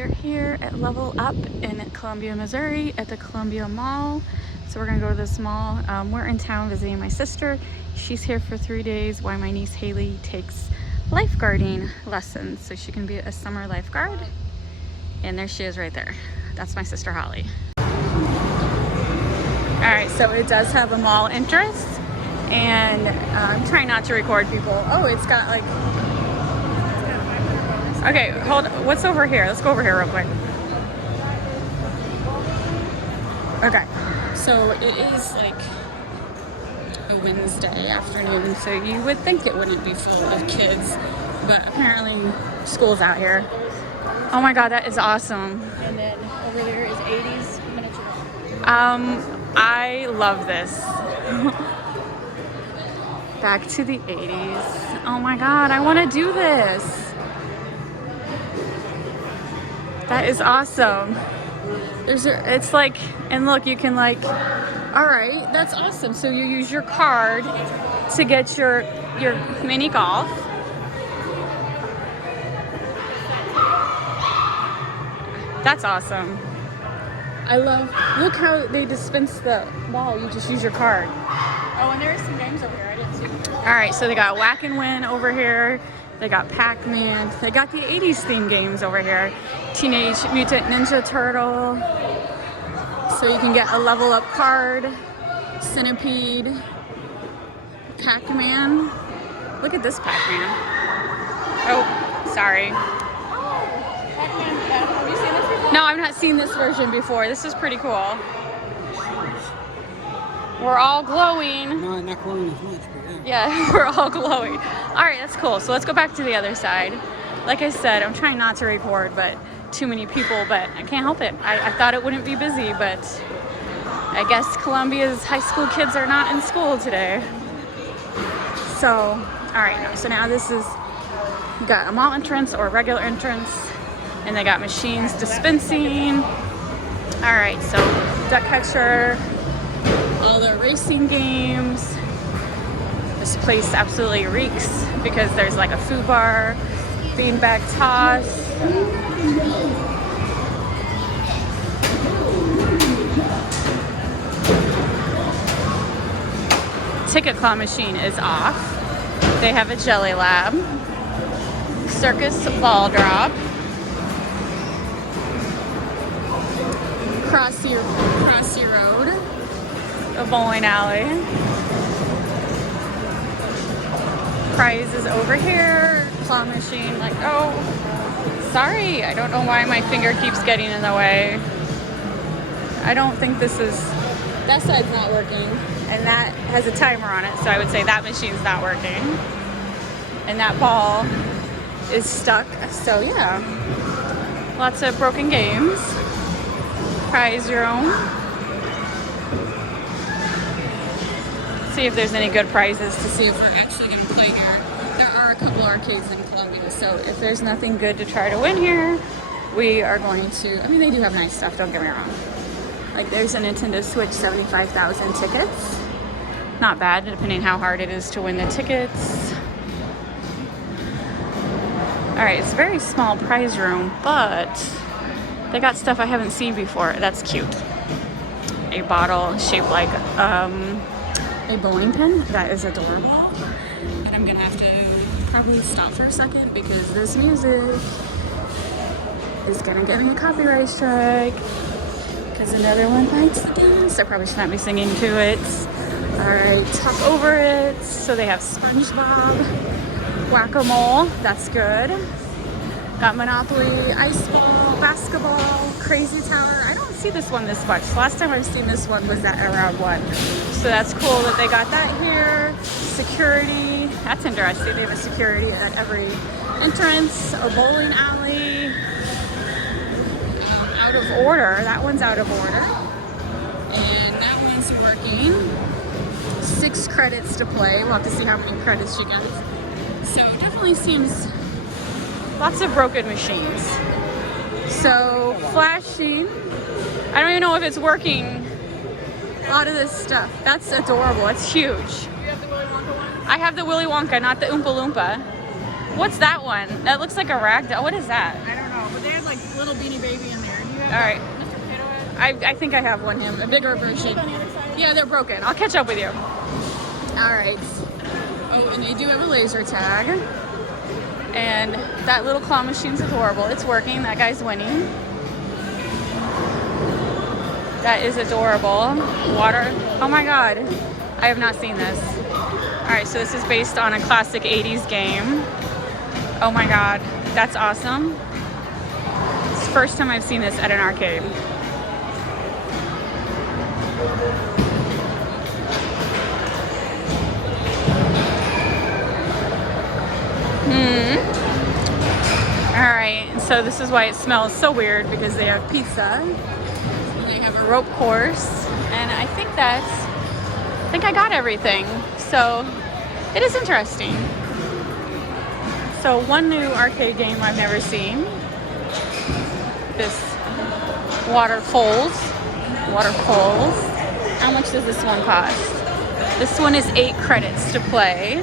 We are here at Level Up in Columbia, Missouri at the Columbia Mall. So we're gonna go to this mall. We're in town visiting my sister. She's here for 3 days while my niece Haley takes lifeguarding lessons so she can be a summer lifeguard. And there she is right there. That's my sister Holly. All right, so it does have a mall entrance, and I'm trying not to record people. Oh, it's got like, okay, hold, what's over here? Let's go over here real quick. Okay, so it is like a Wednesday afternoon, so you would think it wouldn't be full of kids, but apparently school's out here. Oh my God, that is awesome. And then over there is 80s miniature. I love this. Back to the 80s. Oh my God, I want to do this. That is awesome. It's like, and look, you can like, all right, that's awesome. So you use your card to get your mini golf. That's awesome. I love, look how they dispense the ball. You just use your card. Oh, and there are some games over here. I didn't see them. All right, so they got Whack and Win over here. They got Pac-Man. They got the 80s theme games over here. Teenage Mutant Ninja Turtle. So you can get a Level Up card. Centipede. Pac-Man. Look at this Pac-Man. Oh, sorry. Pac-Man, have you seen this before? No, I've not seen this version before. This is pretty cool. We're all glowing. No, not glowing as much, but yeah. Yeah, we're all glowing. All right, that's cool. So let's go back to the other side. Like I said, I'm trying not to record, but too many people, but I can't help it. I thought it wouldn't be busy, but I guess Columbia's high school kids are not in school today. So, all right, so now this is, you got a mall entrance or a regular entrance, and they got machines dispensing. All right, so duck catcher, all the racing games. This place absolutely reeks because there's like a food bar, beanbag toss. Ticket claw machine is off. They have a jelly lab. Circus ball drop. Crossy Road. A bowling alley. Prize is over here. Claw machine, like, oh, sorry. I don't know why my finger keeps getting in the way. I don't think this is, that side's not working. And that has a timer on it, so I would say that machine's not working. And that ball is stuck, so yeah. Lots of broken games. Prize your own. See if there's any good prizes to see if we're actually going to play here. There are a couple arcades in Columbia, so if there's nothing good to try to win here, we are going to, I mean, they do have nice stuff, don't get me wrong. Like there's a Nintendo Switch 75,000 tickets. Not bad, depending how hard it is to win the tickets. All right, it's a very small prize room, but they got stuff I haven't seen before. That's cute. A bottle shaped like a bowling pin. That is adorable. And I'm gonna have to probably stop for a second because this music is gonna get me a copyright strike. Because another one bites the dance. I probably should not be singing to it. All right, talk over it. So they have SpongeBob, Whack-A-Mole. That's good. Got Monopoly, Ice Ball, Basketball, Crazy Tower. I don't see this one this much. Last time I've seen this one was at around 1. So that's cool that they got that here. Security, that's interesting. They have a security at every entrance. A bowling alley. Out of order. That one's out of order. And that one's working. 6 credits to play. We'll have to see how many credits she gets. So it definitely seems lots of broken machines. So flashing. I don't even know if it's working. A lot of this stuff. That's adorable. It's huge. You have the Willy Wonka one? I have the Willy Wonka, not the Oompa Loompa. What's that one? That looks like a rag doll. What is that? I don't know, but they have like little Beanie Baby in there. Do you have All right. Mr. Potato Head? I think I have one, him, a bigger version. On the other side? Yeah, they're broken. I'll catch up with you. All right. Oh, and they do have a laser tag. And that little claw machine's adorable. It's working. That guy's winning. That is adorable. Water. Oh my God. I have not seen this. All right, so this is based on a classic 80s game. Oh my God. That's awesome. It's the first time I've seen this at an arcade. All right, so this is why it smells so weird, because they have pizza, and they have a rope course, and I think I got everything. So it is interesting. So one new arcade game I've never seen. This waterfalls. How much does this one cost? This one is 8 credits to play.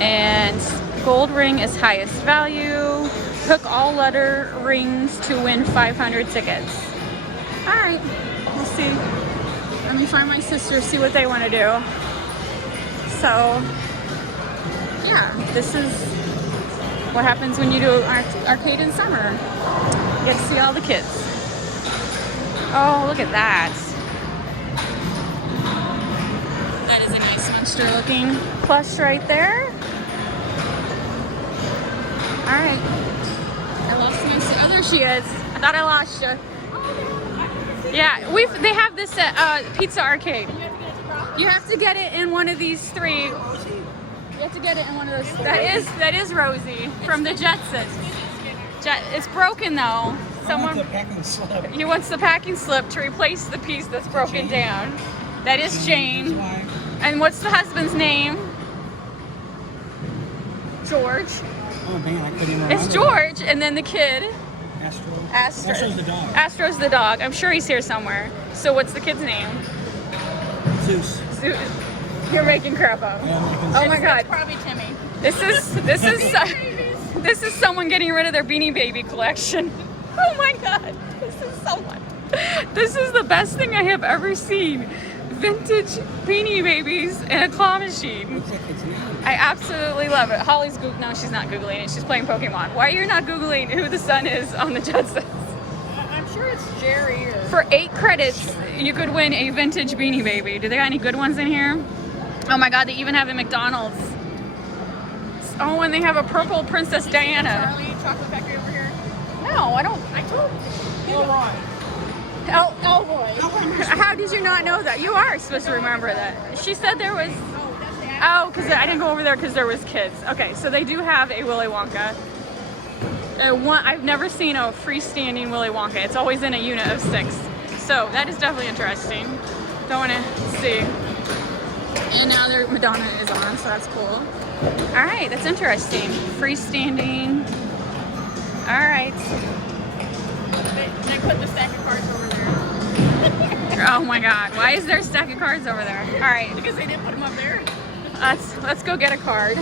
And gold ring is highest value. Hook all letter rings to win 500 tickets. All right, we'll see. Let me find my sisters, see what they want to do. So, yeah, this is what happens when you do arcade in summer. You get to see all the kids. Oh, look at that. That is a nice monster looking plush right there. All right. I lost Macy. Oh, there she is. I thought I lost you. Yeah, they have this at Pizza Arcade. You have to get it in one of these 3. You have to get it in one of those. That is Rosie from the Jetsons. It's broken though. Someone he wants the packing slip to replace the piece that's broken down. That is Jane. And what's the husband's name? George. Oh man, I couldn't even remember. It's George, and then the kid. Astro. Astro's the dog. Astro's the dog. I'm sure he's here somewhere. So what's the kid's name? Zeus. You're making crap up. Yeah, Oh my God. It's probably Timmy. This is someone getting rid of their Beanie Baby collection. Oh my God. This is someone. This is the best thing I have ever seen. Vintage Beanie Babies and a claw machine. Looks like it's new. I absolutely love it. Holly's no, she's not Googling it. She's playing Pokemon. Why are you not Googling who the son is on the Jetsons? I'm sure it's Jerry or... For 8 credits, you could win a vintage Beanie Baby. Do they got any good ones in here? Oh my God, they even have a McDonald's. Oh, and they have a purple Princess Diana. Charlie Chocolate Factory over here. No, I don't. I told you. Elroy. Elroy. How did you not know that? You are supposed to remember that. She said there was... Oh, that's the actor. Oh, because I didn't go over there because there was kids. Okay, so they do have a Willy Wonka. I've never seen a freestanding Willy Wonka. It's always in a unit of 6. So that is definitely interesting. Don't want to see. And now their Madonna is on, so that's cool. All right, that's interesting. Freestanding. All right. They put the stack of cards over there. Oh my God, why is there a stack of cards over there? All right. Because they didn't put them up there. Let's go get a card.